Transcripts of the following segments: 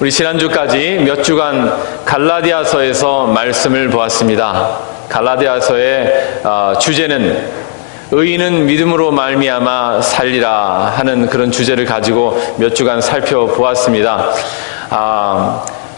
우리 지난주까지 몇 주간 갈라디아서에서 말씀을 보았습니다. 갈라디아서의 주제는 의인은 믿음으로 말미암아 살리라 하는 그런 주제를 가지고 몇 주간 살펴보았습니다.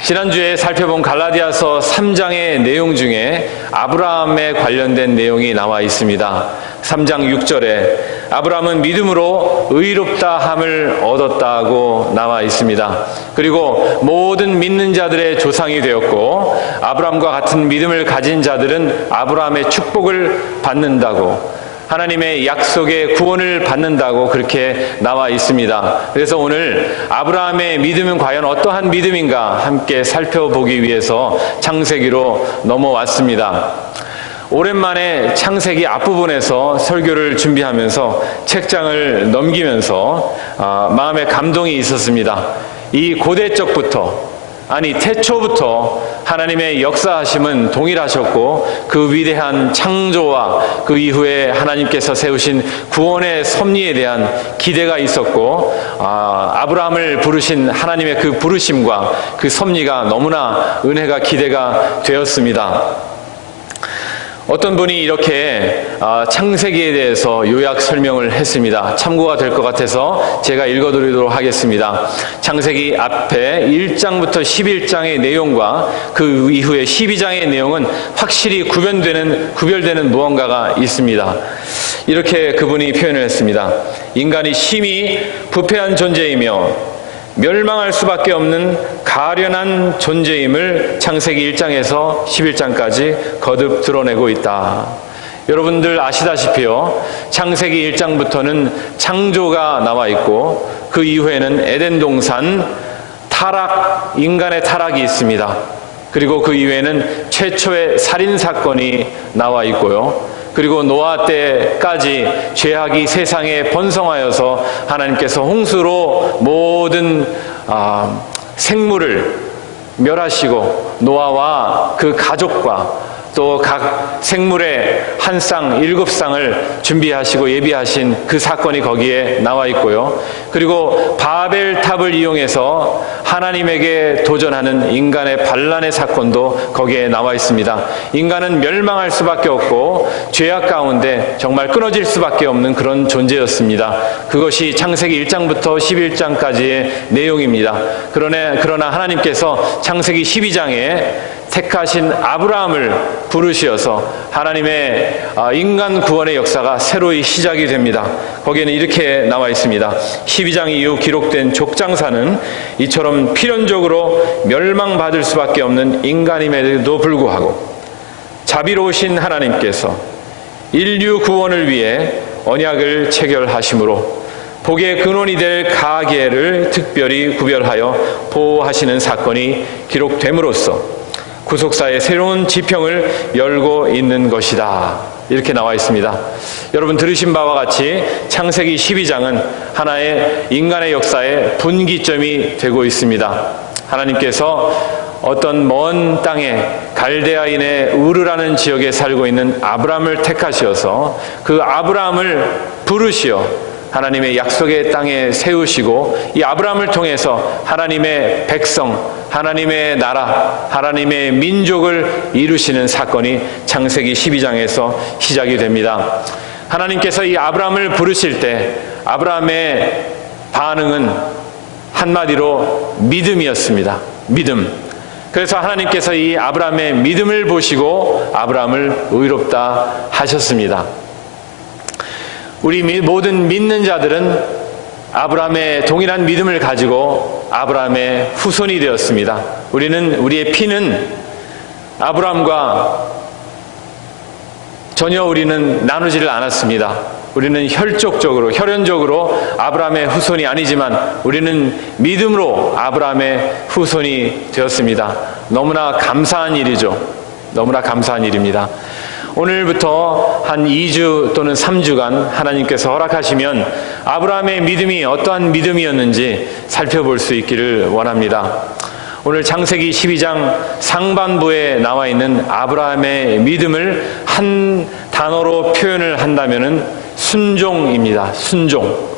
지난주에 살펴본 갈라디아서 3장의 내용 중에 아브라함에 관련된 내용이 나와 있습니다. 3장 6절에 아브라함은 믿음으로 의롭다 함을 얻었다고 나와 있습니다. 그리고 모든 믿는 자들의 조상이 되었고 아브라함과 같은 믿음을 가진 자들은 아브라함의 축복을 받는다고, 하나님의 약속의 구원을 받는다고 그렇게 나와 있습니다. 그래서 오늘 아브라함의 믿음은 과연 어떠한 믿음인가 함께 살펴보기 위해서 창세기로 넘어왔습니다. 오랜만에 창세기 앞부분에서 설교를 준비하면서 책장을 넘기면서 마음에 감동이 있었습니다. 이 고대적부터, 아니 태초부터 하나님의 역사하심은 동일하셨고 그 위대한 창조와 그 이후에 하나님께서 세우신 구원의 섭리에 대한 기대가 있었고, 아브라함을 부르신 하나님의 그 부르심과 그 섭리가 너무나 은혜가 기대가 되었습니다. 어떤 분이 이렇게 창세기에 대해서 요약 설명을 했습니다. 참고가 될 것 같아서 제가 읽어드리도록 하겠습니다. 창세기 앞에 1장부터 11장의 내용과 그 이후에 12장의 내용은 확실히 구별되는 무언가가 있습니다. 이렇게 그분이 표현을 했습니다. 인간이 심히 부패한 존재이며 멸망할 수밖에 없는 가련한 존재임을 창세기 1장에서 11장까지 거듭 드러내고 있다. 여러분들 아시다시피요, 창세기 1장부터는 창조가 나와 있고 그 이후에는 에덴 동산 타락, 인간의 타락이 있습니다. 그리고 그 이후에는 최초의 살인 사건이 나와 있고요. 그리고 노아 때까지 죄악이 세상에 번성하여서 하나님께서 홍수로 모든 생물을 멸하시고 노아와 그 가족과 또 각 생물의 한 쌍, 7쌍을 준비하시고 예비하신 그 사건이 거기에 나와 있고요. 그리고 바벨탑을 이용해서 하나님에게 도전하는 인간의 반란의 사건도 거기에 나와 있습니다. 인간은 멸망할 수밖에 없고 죄악 가운데 정말 끊어질 수밖에 없는 그런 존재였습니다. 그것이 창세기 1장부터 11장까지의 내용입니다. 그러나 하나님께서 창세기 12장에 택하신 아브라함을 부르시어서 하나님의 인간 구원의 역사가 새로이 시작이 됩니다. 거기에는 이렇게 나와 있습니다. 12장 이후 기록된 족장사는 이처럼 필연적으로 멸망받을 수밖에 없는 인간임에도 불구하고 자비로우신 하나님께서 인류 구원을 위해 언약을 체결하심으로 복의 근원이 될 가계를 특별히 구별하여 보호하시는 사건이 기록됨으로써 구속사의 새로운 지평을 열고 있는 것이다. 이렇게 나와 있습니다. 여러분 들으신 바와 같이 창세기 12장은 하나의 인간의 역사의 분기점이 되고 있습니다. 하나님께서 어떤 먼 땅에 갈대아인의 우르라는 지역에 살고 있는 아브라함을 택하시어서 그 아브라함을 부르시어 하나님의 약속의 땅에 세우시고 이 아브라함을 통해서 하나님의 백성, 하나님의 나라, 하나님의 민족을 이루시는 사건이 창세기 12장에서 시작이 됩니다. 하나님께서 이 아브라함을 부르실 때 아브라함의 반응은 한마디로 믿음이었습니다. 믿음. 그래서 하나님께서 이 아브라함의 믿음을 보시고 아브라함을 의롭다 하셨습니다. 우리 모든 믿는 자들은 아브라함의 동일한 믿음을 가지고 아브라함의 후손이 되었습니다. 우리의 피는 아브라함과 전혀 우리는 나누지를 않았습니다. 우리는 혈연적으로 아브라함의 후손이 아니지만 우리는 믿음으로 아브라함의 후손이 되었습니다. 너무나 감사한 일이죠. 너무나 감사한 일입니다. 오늘부터 한 2주 또는 3주간 하나님께서 허락하시면 아브라함의 믿음이 어떠한 믿음이었는지 살펴볼 수 있기를 원합니다. 오늘 창세기 12장 상반부에 나와 있는 아브라함의 믿음을 한 단어로 표현을 한다면은 순종입니다. 순종.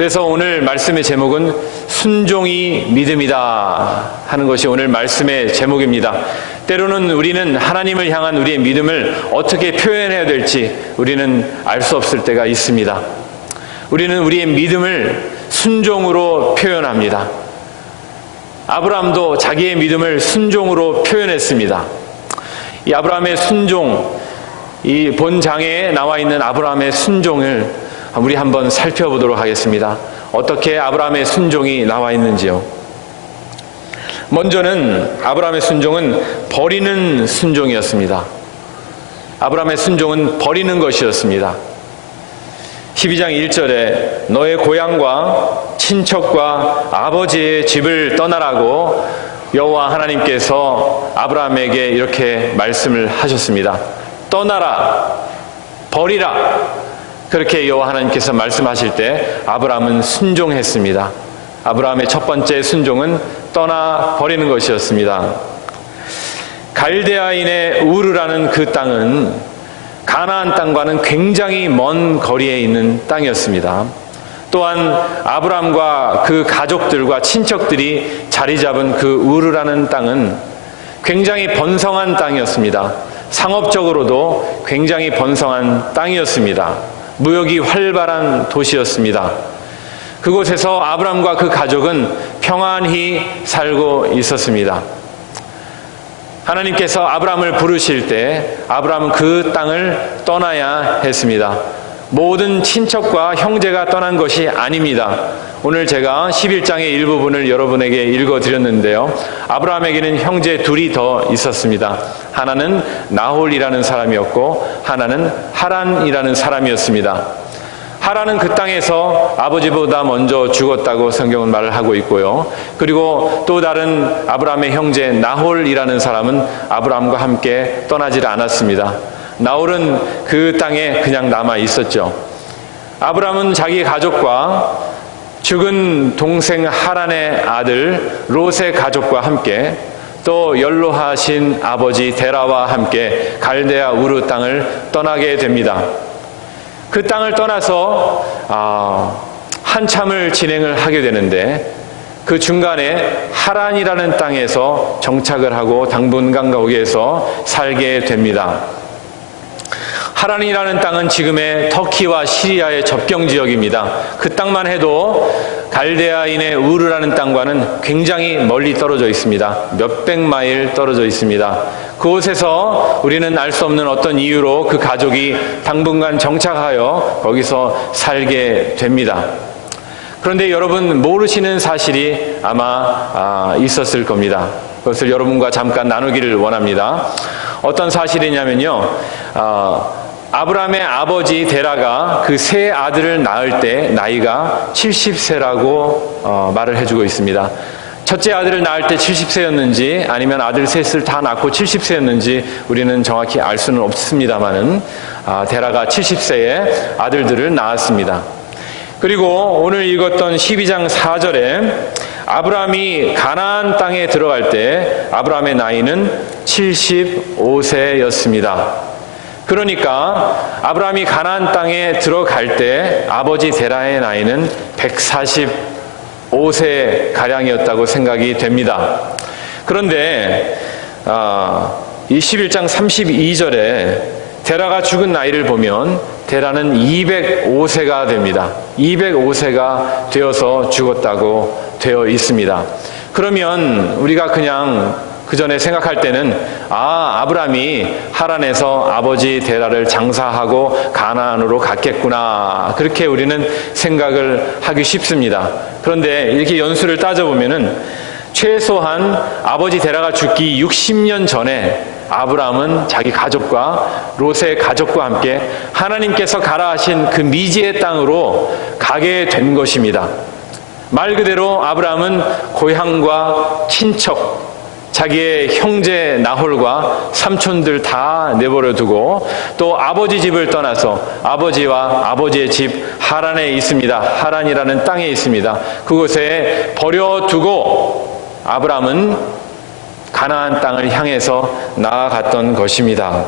그래서 오늘 말씀의 제목은 순종이 믿음이다 하는 것이 오늘 말씀의 제목입니다. 때로는 우리는 하나님을 향한 우리의 믿음을 어떻게 표현해야 될지 우리는 알 수 없을 때가 있습니다. 우리는 우리의 믿음을 순종으로 표현합니다. 아브라함도 자기의 믿음을 순종으로 표현했습니다. 이 아브라함의 순종, 이 본장에 나와 있는 아브라함의 순종을 우리 한번 살펴보도록 하겠습니다. 어떻게 아브라함의 순종이 나와 있는지요. 먼저는 아브라함의 순종은 버리는 순종이었습니다. 아브라함의 순종은 버리는 것이었습니다. 12장 1절에 너의 고향과 친척과 아버지의 집을 떠나라고 여호와 하나님께서 아브라함에게 이렇게 말씀을 하셨습니다. 떠나라, 버리라. 그렇게 여호와 하나님께서 말씀하실 때 아브라함은 순종했습니다. 아브라함의 첫 번째 순종은 떠나 버리는 것이었습니다. 갈대아인의 우르라는 그 땅은 가나안 땅과는 굉장히 먼 거리에 있는 땅이었습니다. 또한 아브라함과 그 가족들과 친척들이 자리 잡은 그 우르라는 땅은 굉장히 번성한 땅이었습니다. 상업적으로도 굉장히 번성한 땅이었습니다. 무역이 활발한 도시였습니다. 그곳에서 아브라함과 그 가족은 평안히 살고 있었습니다. 하나님께서 아브라함을 부르실 때 아브라함은 그 땅을 떠나야 했습니다. 모든 친척과 형제가 떠난 것이 아닙니다. 오늘 제가 11장의 일부분을 여러분에게 읽어드렸는데요. 아브라함에게는 형제 둘이 더 있었습니다. 하나는 나홀이라는 사람이었고 하나는 하란이라는 사람이었습니다. 하란은 그 땅에서 아버지보다 먼저 죽었다고 성경은 말을 하고 있고요. 그리고 또 다른 아브라함의 형제 나홀이라는 사람은 아브라함과 함께 떠나질 않았습니다. 나홀은 그 땅에 그냥 남아 있었죠. 아브라함은 자기 가족과 죽은 동생 하란의 아들 롯의 가족과 함께 또 연로하신 아버지 데라와 함께 갈대아 우르 땅을 떠나게 됩니다. 그 땅을 떠나서 한참을 진행을 하게 되는데 그 중간에 하란이라는 땅에서 정착을 하고 당분간 거기에서 살게 됩니다. 하란이라는 땅은 지금의 터키와 시리아의 접경 지역입니다. 그 땅만 해도 갈대아인의 우르라는 땅과는 굉장히 멀리 떨어져 있습니다. 몇백 마일 떨어져 있습니다. 그곳에서 우리는 알 수 없는 어떤 이유로 그 가족이 당분간 정착하여 거기서 살게 됩니다. 그런데 여러분 모르시는 사실이 아마 있었을 겁니다. 그것을 여러분과 잠깐 나누기를 원합니다. 어떤 사실이냐면요. 아브라함의 아버지 데라가 그 세 아들을 낳을 때 나이가 70세라고 말을 해주고 있습니다. 첫째 아들을 낳을 때 70세였는지 아니면 아들 셋을 다 낳고 70세였는지 우리는 정확히 알 수는 없습니다만은 데라가 70세에 아들들을 낳았습니다. 그리고 오늘 읽었던 12장 4절에 아브라함이 가나안 땅에 들어갈 때 아브라함의 나이는 75세였습니다. 그러니까 아브라함이 가나안 땅에 들어갈 때 아버지 데라의 나이는 145세 가량이었다고 생각이 됩니다. 그런데 이 11장 32절에 데라가 죽은 나이를 보면 데라는 205세가 됩니다. 205세가 되어서 죽었다고 되어 있습니다. 그러면 우리가 그냥 그 전에 생각할 때는 아브라함이 하란에서 아버지 데라를 장사하고 가나안으로 갔겠구나, 그렇게 우리는 생각을 하기 쉽습니다. 그런데 이렇게 연수를 따져보면은 최소한 아버지 데라가 죽기 60년 전에 아브라함은 자기 가족과 롯의 가족과 함께 하나님께서 가라 하신 그 미지의 땅으로 가게 된 것입니다. 말 그대로 아브라함은 고향과 친척, 자기의 형제 나홀과 삼촌들 다 내버려 두고 또 아버지 집을 떠나서 아버지와 아버지의 집 하란에 있습니다. 하란이라는 땅에 있습니다. 그곳에 버려두고 아브라함은 가나안 땅을 향해서 나아갔던 것입니다.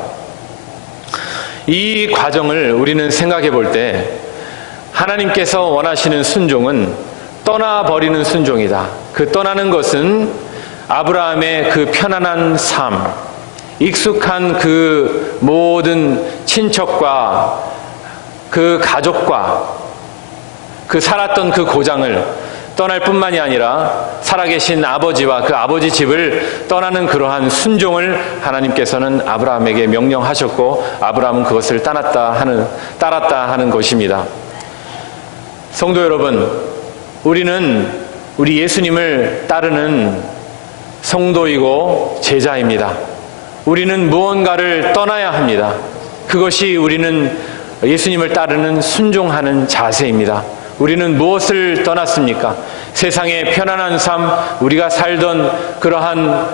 이 과정을 우리는 생각해 볼 때 하나님께서 원하시는 순종은 떠나버리는 순종이다. 그 떠나는 것은 아브라함의 그 편안한 삶, 익숙한 그 모든 친척과 그 가족과 그 살았던 그 고장을 떠날 뿐만이 아니라 살아계신 아버지와 그 아버지 집을 떠나는 그러한 순종을 하나님께서는 아브라함에게 명령하셨고, 아브라함은 그것을 따랐다 하는 것입니다. 성도 여러분, 우리는 우리 예수님을 따르는 성도이고 제자입니다. 우리는 무언가를 떠나야 합니다. 그것이 우리는 예수님을 따르는 순종하는 자세입니다. 우리는 무엇을 떠났습니까? 세상의 편안한 삶, 우리가 살던 그러한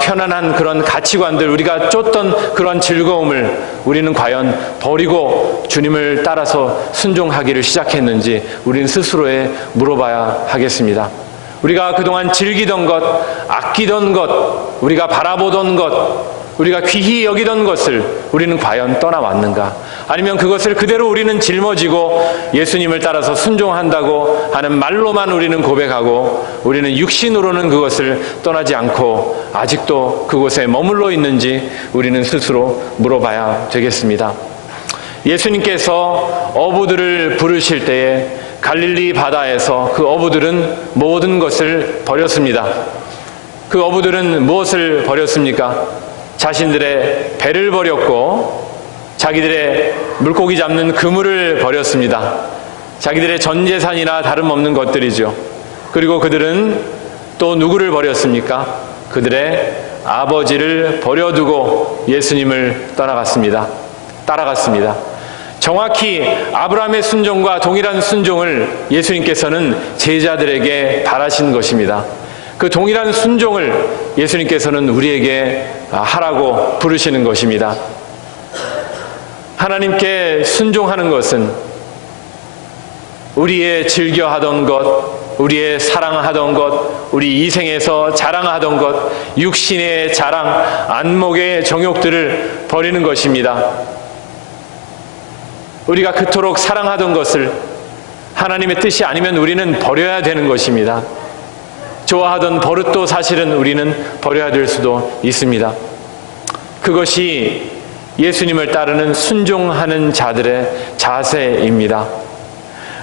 편안한 그런 가치관들, 우리가 쫓던 그런 즐거움을 우리는 과연 버리고 주님을 따라서 순종하기를 시작했는지 우리는 스스로에 물어봐야 하겠습니다. 우리가 그동안 즐기던 것, 아끼던 것, 우리가 바라보던 것, 우리가 귀히 여기던 것을 우리는 과연 떠나왔는가? 아니면 그것을 그대로 우리는 짊어지고 예수님을 따라서 순종한다고 하는 말로만 우리는 고백하고 우리는 육신으로는 그것을 떠나지 않고 아직도 그곳에 머물러 있는지 우리는 스스로 물어봐야 되겠습니다. 예수님께서 어부들을 부르실 때에 갈릴리 바다에서 그 어부들은 모든 것을 버렸습니다. 그 어부들은 무엇을 버렸습니까? 자신들의 배를 버렸고 자기들의 물고기 잡는 그물을 버렸습니다. 자기들의 전 재산이나 다름없는 것들이죠. 그리고 그들은 또 누구를 버렸습니까? 그들의 아버지를 버려두고 예수님을 따라갔습니다. 정확히 아브라함의 순종과 동일한 순종을 예수님께서는 제자들에게 바라신 것입니다. 그 동일한 순종을 예수님께서는 우리에게 하라고 부르시는 것입니다. 하나님께 순종하는 것은 우리의 즐겨하던 것, 우리의 사랑하던 것, 우리 이생에서 자랑하던 것, 육신의 자랑, 안목의 정욕들을 버리는 것입니다. 우리가 그토록 사랑하던 것을 하나님의 뜻이 아니면 우리는 버려야 되는 것입니다. 좋아하던 버릇도 사실은 우리는 버려야 될 수도 있습니다. 그것이 예수님을 따르는 순종하는 자들의 자세입니다.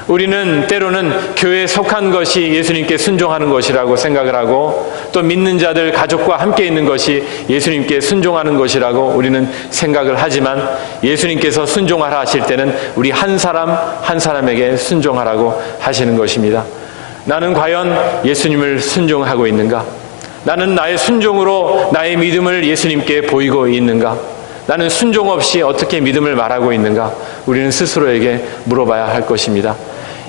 우리는 때로는 교회에 속한 것이 예수님께 순종하는 것이라고 생각을 하고 또 믿는 자들 가족과 함께 있는 것이 예수님께 순종하는 것이라고 우리는 생각을 하지만 예수님께서 순종하라 하실 때는 우리 한 사람 한 사람에게 순종하라고 하시는 것입니다. 나는 과연 예수님을 순종하고 있는가? 나는 나의 순종으로 나의 믿음을 예수님께 보이고 있는가? 나는 순종 없이 어떻게 믿음을 말하고 있는가? 우리는 스스로에게 물어봐야 할 것입니다.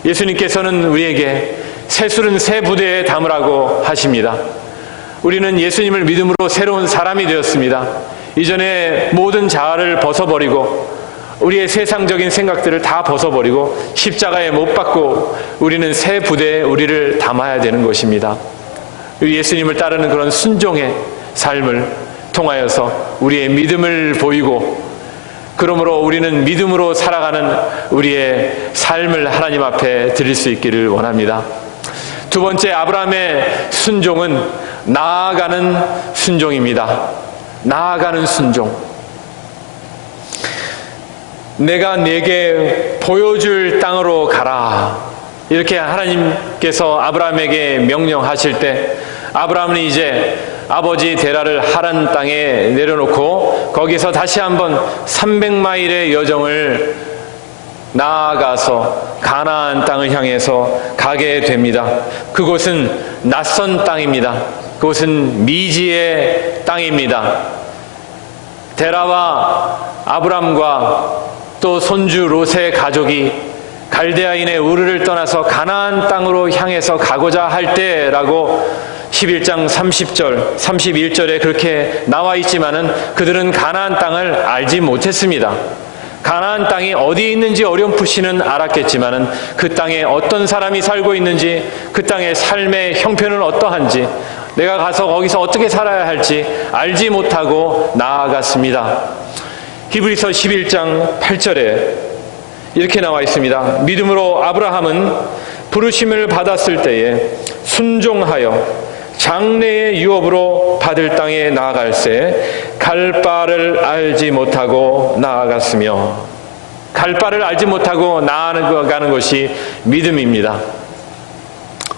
예수님께서는 우리에게 새술은 새 부대에 담으라고 하십니다. 우리는 예수님을 믿음으로 새로운 사람이 되었습니다. 이전에 모든 자아를 벗어버리고 우리의 세상적인 생각들을 다 벗어버리고 십자가에 못 박고 우리는 새 부대에 우리를 담아야 되는 것입니다. 예수님을 따르는 그런 순종의 삶을 통하여서 우리의 믿음을 보이고 그러므로 우리는 믿음으로 살아가는 우리의 삶을 하나님 앞에 드릴 수 있기를 원합니다. 두 번째, 아브라함의 순종은 나아가는 순종입니다. 나아가는 순종. 내가 네게 보여줄 땅으로 가라. 이렇게 하나님께서 아브라함에게 명령하실 때 아브라함은 이제 아버지 데라를 하란 땅에 내려놓고 거기서 다시 한번 300마일의 여정을 나아가서 가나안 땅을 향해서 가게 됩니다. 그곳은 낯선 땅입니다. 그곳은 미지의 땅입니다. 데라와 아브람과 또 손주 롯의 가족이 갈대아인의 우르를 떠나서 가나안 땅으로 향해서 가고자 할 때라고 11장 30절, 31절에 그렇게 나와 있지만은 그들은 가나안 땅을 알지 못했습니다. 가나안 땅이 어디 있는지 어렴풋이는 알았겠지만은 그 땅에 어떤 사람이 살고 있는지, 그 땅의 삶의 형편은 어떠한지, 내가 가서 거기서 어떻게 살아야 할지 알지 못하고 나아갔습니다. 히브리서 11장 8절에 이렇게 나와 있습니다. 믿음으로 아브라함은 부르심을 받았을 때에 순종하여 장래의 유업으로 받을 땅에 나아갈새 갈 바를 알지 못하고 나아갔으며, 갈 바를 알지 못하고 나아가는 것이 믿음입니다.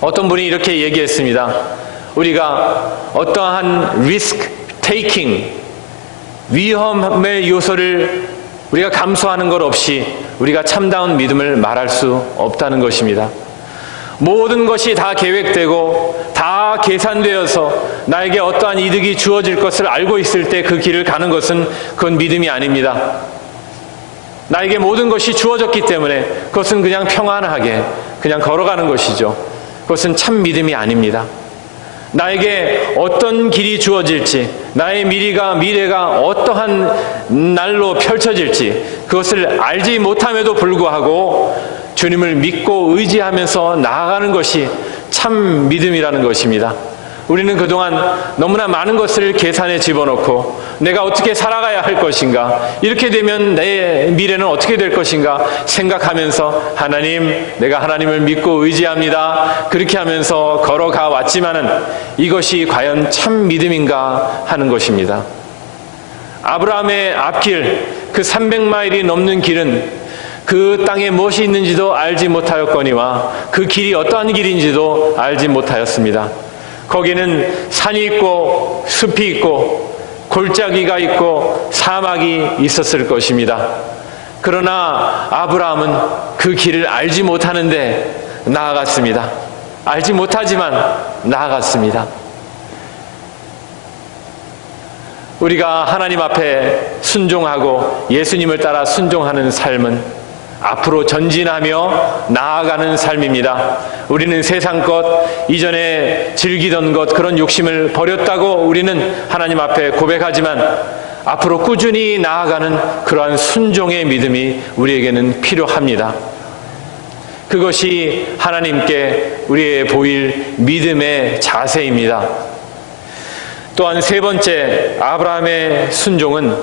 어떤 분이 이렇게 얘기했습니다. 우리가 어떠한 리스크 테이킹, 위험의 요소를 우리가 감수하는 것 없이 우리가 참다운 믿음을 말할 수 없다는 것입니다. 모든 것이 다 계획되고 다 계산되어서 나에게 어떠한 이득이 주어질 것을 알고 있을 때 그 길을 가는 것은 그건 믿음이 아닙니다. 나에게 모든 것이 주어졌기 때문에 그것은 그냥 평안하게 그냥 걸어가는 것이죠. 그것은 참 믿음이 아닙니다. 나에게 어떤 길이 주어질지, 나의 미래가 어떠한 날로 펼쳐질지 그것을 알지 못함에도 불구하고 주님을 믿고 의지하면서 나아가는 것이 참 믿음이라는 것입니다. 우리는 그동안 너무나 많은 것을 계산에 집어넣고 내가 어떻게 살아가야 할 것인가, 이렇게 되면 내 미래는 어떻게 될 것인가 생각하면서 하나님, 내가 하나님을 믿고 의지합니다, 그렇게 하면서 걸어가 왔지만은 이것이 과연 참 믿음인가 하는 것입니다. 아브라함의 앞길, 그 300마일이 넘는 길은 그 땅에 무엇이 있는지도 알지 못하였거니와 그 길이 어떠한 길인지도 알지 못하였습니다. 거기는 산이 있고 숲이 있고 골짜기가 있고 사막이 있었을 것입니다. 그러나 아브라함은 그 길을 알지 못하는데 나아갔습니다. 알지 못하지만 나아갔습니다. 우리가 하나님 앞에 순종하고 예수님을 따라 순종하는 삶은 앞으로 전진하며 나아가는 삶입니다. 우리는 세상 것, 이전에 즐기던 것, 그런 욕심을 버렸다고 우리는 하나님 앞에 고백하지만 앞으로 꾸준히 나아가는 그러한 순종의 믿음이 우리에게는 필요합니다. 그것이 하나님께 우리의 보일 믿음의 자세입니다. 또한 세 번째, 아브라함의 순종은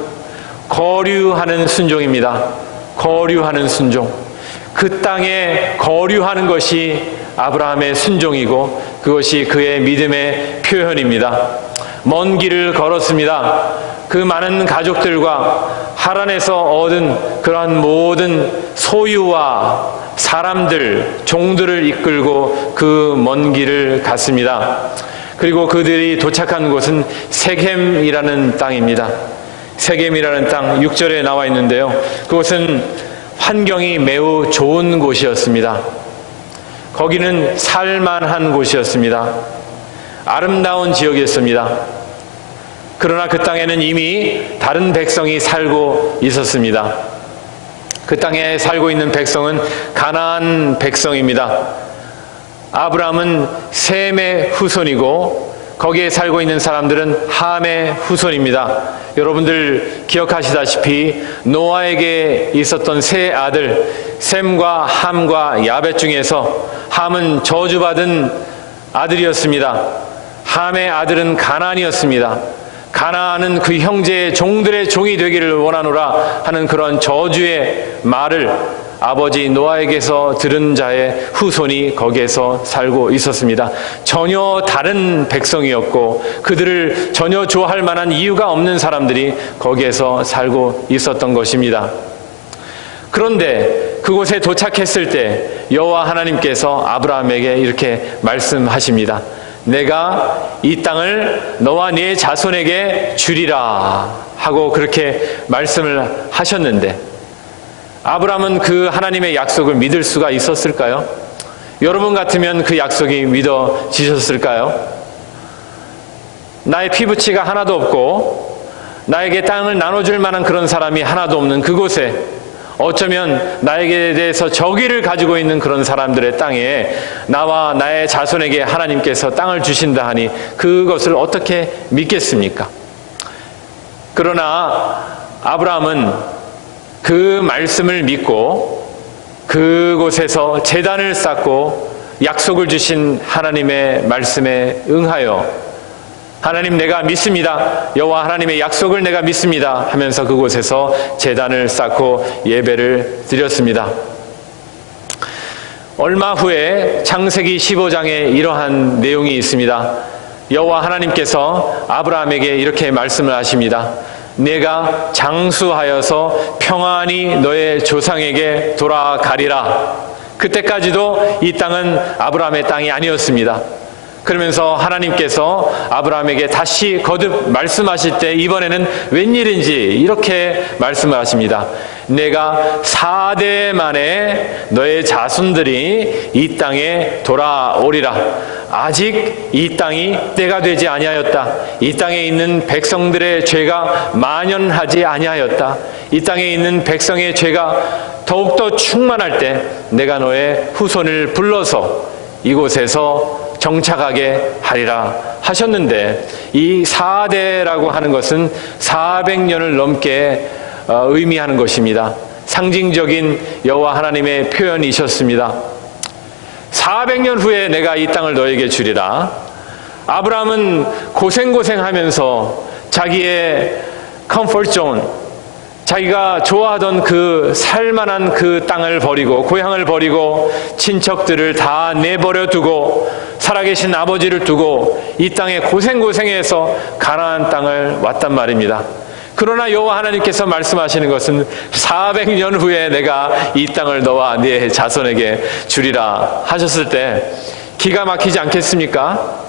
거류하는 순종입니다. 거류하는 순종. 그 땅에 거류하는 것이 아브라함의 순종이고 그것이 그의 믿음의 표현입니다. 먼 길을 걸었습니다. 그 많은 가족들과 하란에서 얻은 그러한 모든 소유와 사람들, 종들을 이끌고 그 먼 길을 갔습니다. 그리고 그들이 도착한 곳은 세겜이라는 땅입니다. 세겜이라는 땅, 6절에 나와 있는데요. 그곳은 환경이 매우 좋은 곳이었습니다. 거기는 살만한 곳이었습니다. 아름다운 지역이었습니다. 그러나 그 땅에는 이미 다른 백성이 살고 있었습니다. 그 땅에 살고 있는 백성은 가나안 백성입니다. 아브라함은 셈의 후손이고 거기에 살고 있는 사람들은 함의 후손입니다. 여러분들 기억하시다시피 노아에게 있었던 세 아들 셈과 함과 야벳 중에서 함은 저주받은 아들이었습니다. 함의 아들은 가나안이었습니다. 가나안은 그 형제의 종들의 종이 되기를 원하노라 하는 그런 저주의 말을 아버지 노아에게서 들은 자의 후손이 거기에서 살고 있었습니다. 전혀 다른 백성이었고 그들을 전혀 좋아할 만한 이유가 없는 사람들이 거기에서 살고 있었던 것입니다. 그런데 그곳에 도착했을 때 여호와 하나님께서 아브라함에게 이렇게 말씀하십니다. 내가 이 땅을 너와 네 자손에게 주리라 하고 그렇게 말씀을 하셨는데 아브라함은 그 하나님의 약속을 믿을 수가 있었을까요? 여러분 같으면 그 약속이 믿어지셨을까요? 나의 피부치가 하나도 없고 나에게 땅을 나눠줄 만한 그런 사람이 하나도 없는 그곳에 어쩌면 나에게 대해서 적의를 가지고 있는 그런 사람들의 땅에 나와 나의 자손에게 하나님께서 땅을 주신다 하니 그것을 어떻게 믿겠습니까? 그러나 아브라함은 그 말씀을 믿고 그곳에서 제단을 쌓고 약속을 주신 하나님의 말씀에 응하여 하나님 내가 믿습니다. 여호와 하나님의 약속을 내가 믿습니다 하면서 그곳에서 제단을 쌓고 예배를 드렸습니다. 얼마 후에 창세기 15장에 이러한 내용이 있습니다. 여호와 하나님께서 아브라함에게 이렇게 말씀을 하십니다. 내가 장수하여서 평안히 너의 조상에게 돌아가리라. 그때까지도 이 땅은 아브라함의 땅이 아니었습니다. 그러면서 하나님께서 아브라함에게 다시 거듭 말씀하실 때 이번에는 웬일인지 이렇게 말씀을 하십니다. 내가 4대 만에 너의 자손들이 이 땅에 돌아오리라. 아직 이 땅이 때가 되지 아니하였다. 이 땅에 있는 백성들의 죄가 만연하지 아니하였다. 이 땅에 있는 백성의 죄가 더욱더 충만할 때 내가 너의 후손을 불러서 이곳에서 정착하게 하리라 하셨는데, 이 4대라고 하는 것은 400년을 넘게 의미하는 것입니다. 상징적인 여호와 하나님의 표현이셨습니다. 400년 후에 내가 이 땅을 너에게 주리라. 아브라함은 고생하면서 자기의 컴포트 존, 자기가 좋아하던 그 살만한 그 땅을 버리고, 고향을 버리고, 친척들을 다 내버려 두고, 살아계신 아버지를 두고 이 땅에 고생해서 가나안 땅을 왔단 말입니다. 그러나 여호와 하나님께서 말씀하시는 것은 400년 후에 내가 이 땅을 너와 네 자손에게 주리라 하셨을 때 기가 막히지 않겠습니까?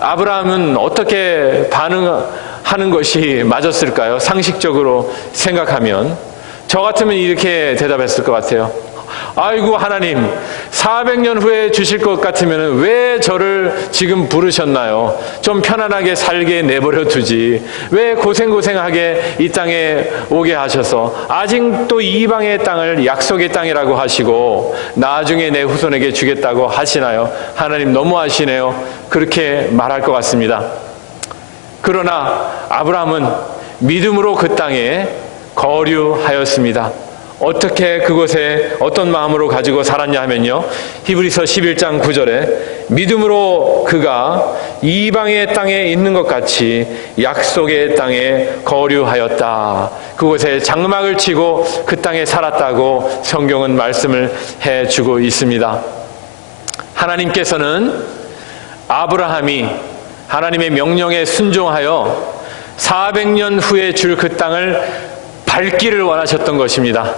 아브라함은 어떻게 반응하는 것이 맞았을까요? 상식적으로 생각하면 저 같으면 이렇게 대답했을 것 같아요. 아이고 하나님, 400년 후에 주실 것 같으면 왜 저를 지금 부르셨나요? 좀 편안하게 살게 내버려 두지. 왜 고생하게 이 땅에 오게 하셔서 아직도 이방의 땅을 약속의 땅이라고 하시고 나중에 내 후손에게 주겠다고 하시나요? 하나님 너무하시네요. 그렇게 말할 것 같습니다. 그러나 아브라함은 믿음으로 그 땅에 거류하였습니다. 어떻게 그곳에 어떤 마음으로 가지고 살았냐 하면요, 히브리서 11장 9절에 믿음으로 그가 이방의 땅에 있는 것 같이 약속의 땅에 거류하였다. 그곳에 장막을 치고 그 땅에 살았다고 성경은 말씀을 해주고 있습니다. 하나님께서는 아브라함이 하나님의 명령에 순종하여 400년 후에 줄 그 땅을 밟기를 원하셨던 것입니다.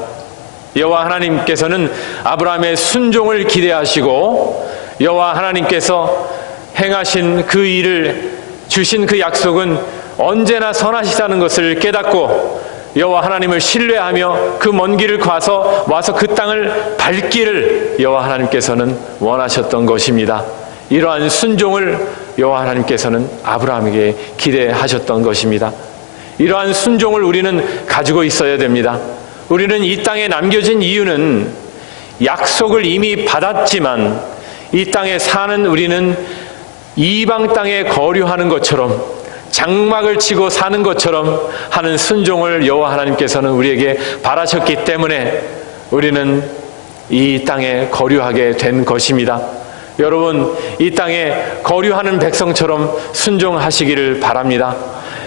여호와 하나님께서는 아브라함의 순종을 기대하시고 여호와 하나님께서 행하신 그 일을, 주신 그 약속은 언제나 선하시다는 것을 깨닫고 여호와 하나님을 신뢰하며 그 먼 길을 와서 그 땅을 밟기를 여호와 하나님께서는 원하셨던 것입니다. 이러한 순종을 여호와 하나님께서는 아브라함에게 기대하셨던 것입니다. 이러한 순종을 우리는 가지고 있어야 됩니다. 우리는 이 땅에 남겨진 이유는 약속을 이미 받았지만 이 땅에 사는 우리는 이방 땅에 거류하는 것처럼, 장막을 치고 사는 것처럼 하는 순종을 여호와 하나님께서는 우리에게 바라셨기 때문에 우리는 이 땅에 거류하게 된 것입니다. 여러분, 이 땅에 거류하는 백성처럼 순종하시기를 바랍니다.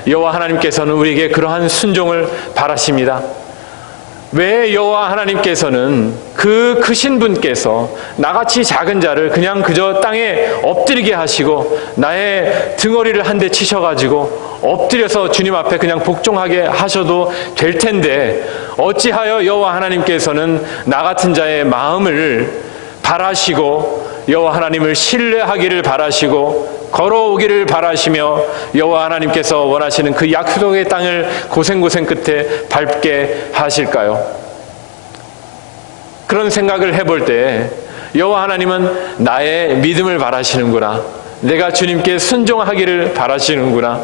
여호와 하나님께서는 우리에게 그러한 순종을 바라십니다. 왜 여호와 하나님께서는 그 크신 분께서 나같이 작은 자를 그냥 그저 땅에 엎드리게 하시고 나의 등허리를 한 대 치셔가지고 엎드려서 주님 앞에 그냥 복종하게 하셔도 될 텐데, 어찌하여 여호와 하나님께서는 나 같은 자의 마음을 바라시고 여호와 하나님을 신뢰하기를 바라시고 걸어오기를 바라시며 여호와 하나님께서 원하시는 그 약속의 땅을 고생 끝에 밟게 하실까요? 그런 생각을 해볼 때 여호와 하나님은 나의 믿음을 바라시는구나, 내가 주님께 순종하기를 바라시는구나.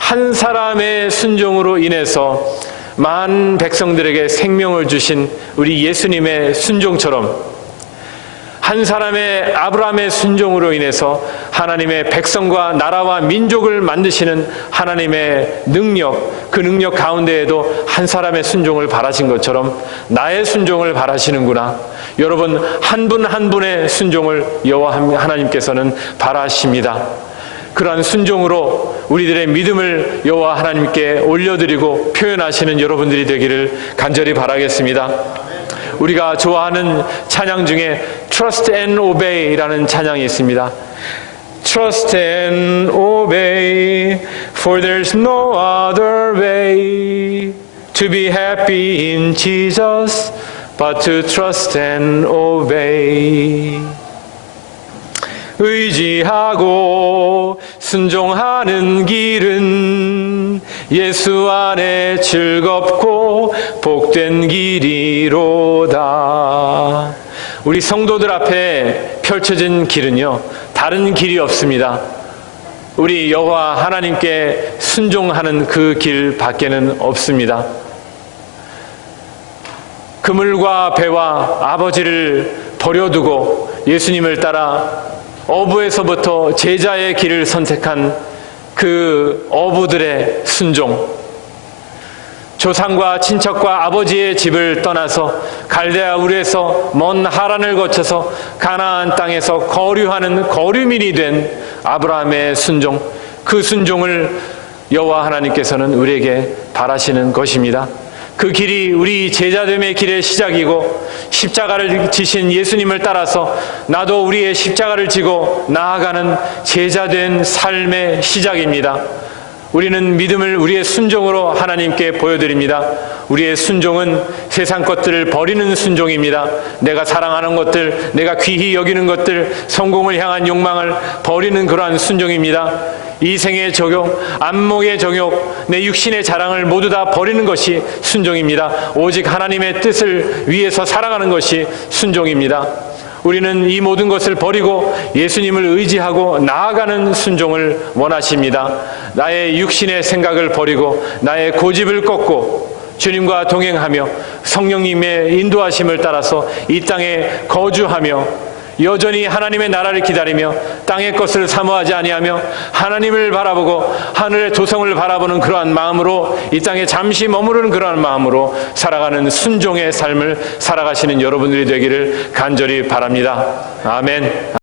한 사람의 순종으로 인해서 많은 백성들에게 생명을 주신 우리 예수님의 순종처럼 한 사람의 아브라함의 순종으로 인해서 하나님의 백성과 나라와 민족을 만드시는 하나님의 능력, 그 능력 가운데에도 한 사람의 순종을 바라신 것처럼 나의 순종을 바라시는구나. 여러분, 한 분 한 분의 순종을 여호와 하나님께서는 바라십니다. 그러한 순종으로 우리들의 믿음을 여호와 하나님께 올려드리고 표현하시는 여러분들이 되기를 간절히 바라겠습니다. 우리가 좋아하는 찬양 중에 Trust and Obey라는 찬양이 있습니다. Trust and obey, for there's no other way to be happy in Jesus, but to trust and obey. 의지하고 순종하는 길은 예수 안에 즐겁고 복된 길이로다. 우리 성도들 앞에 펼쳐진 길은요, 다른 길이 없습니다. 우리 여호와 하나님께 순종하는 그 길 밖에는 없습니다. 그물과 배와 아버지를 버려두고 예수님을 따라 어부에서부터 제자의 길을 선택한 그 어부들의 순종, 조상과 친척과 아버지의 집을 떠나서 갈대아 우르에서 먼 하란을 거쳐서 가나안 땅에서 거류하는 거류민이 된 아브라함의 순종, 그 순종을 여호와 하나님께서는 우리에게 바라시는 것입니다. 그 길이 우리 제자됨의 길의 시작이고, 십자가를 지신 예수님을 따라서 나도 우리의 십자가를 지고 나아가는 제자된 삶의 시작입니다. 우리는 믿음을 우리의 순종으로 하나님께 보여드립니다. 우리의 순종은 세상 것들을 버리는 순종입니다. 내가 사랑하는 것들, 내가 귀히 여기는 것들, 성공을 향한 욕망을 버리는 그러한 순종입니다. 이생의 정욕, 안목의 정욕, 내 육신의 자랑을 모두 다 버리는 것이 순종입니다. 오직 하나님의 뜻을 위해서 살아가는 것이 순종입니다. 우리는 이 모든 것을 버리고 예수님을 의지하고 나아가는 순종을 원하십니다. 나의 육신의 생각을 버리고 나의 고집을 꺾고 주님과 동행하며 성령님의 인도하심을 따라서 이 땅에 거주하며 여전히 하나님의 나라를 기다리며 땅의 것을 사모하지 아니하며 하나님을 바라보고 하늘의 도성을 바라보는 그러한 마음으로 이 땅에 잠시 머무르는 그러한 마음으로 살아가는 순종의 삶을 살아가시는 여러분들이 되기를 간절히 바랍니다. 아멘.